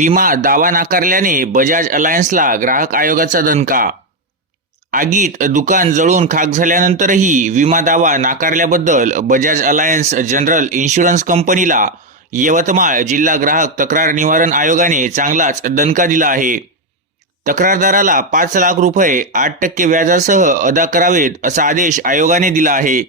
विमा दावा नाकारल्याने बजाज अलायन्सला ग्राहक आयोगाचा दणका। आगीत दुकान जळून खाक झाल्यानंतरही विमा दावा नाकारल्याबद्दल बजाज अलायन्स जनरल इन्शुरन्स कंपनीला यवतमाळ जिल्हा ग्राहक तक्रार निवारण आयोगाने चांगलाच दणका दिला आहे। तक्रारदाराला 5 लाख रुपये 8% व्याजासह अदा करावेत असा आदेश आयोगाने दिला आहे।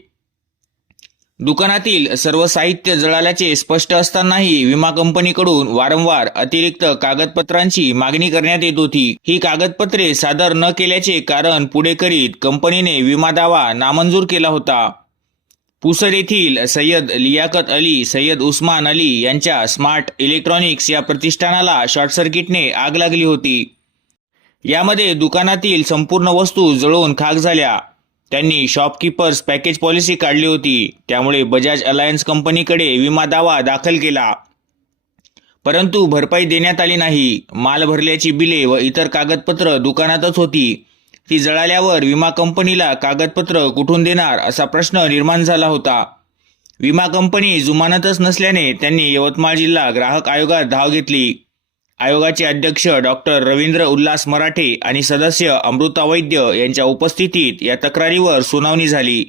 दुकानातील सर्व साहित्य जळाल्याचे स्पष्ट असतानाही विमा कंपनीकडून वारंवार अतिरिक्त कागदपत्रांची मागणी करण्यात येत होती। ही कागदपत्रे सादर न केल्याचे कारण पुढे करीत कंपनीने विमा दावा नामंजूर केला होता। पुसद येथील सय्यद लियाकत अली सय्यद उस्मान अली यांच्या स्मार्ट इलेक्ट्रॉनिक्स या प्रतिष्ठानाला शॉर्ट सर्किटने आग लागली होती। यामध्ये दुकानातील संपूर्ण वस्तू जळून खाक झाल्या। त्यांनी शॉपकीपर्स पॅकेज पॉलिसी काढली होती, त्यामुळे बजाज अलायन्स कंपनीकडे विमा दावा दाखल केला, परंतु भरपाई देण्यात आली नाही। माल भरल्याची बिले व इतर कागदपत्र दुकानातच होती। ती जळाल्यावर विमा कंपनीला कागदपत्र कुठून देणार असा प्रश्न निर्माण झाला होता। विमा कंपनी जुमानतच नसल्याने त्यांनी यवतमाळ जिल्हा ग्राहक आयोगात धाव घेतली। आयोगाचे अध्यक्ष डॉक्टर रवींद्र उल्हास मराठे आणि सदस्य अमृता वैद्य यांच्या उपस्थितीत या तक्रारीवर सुनावणी झाली।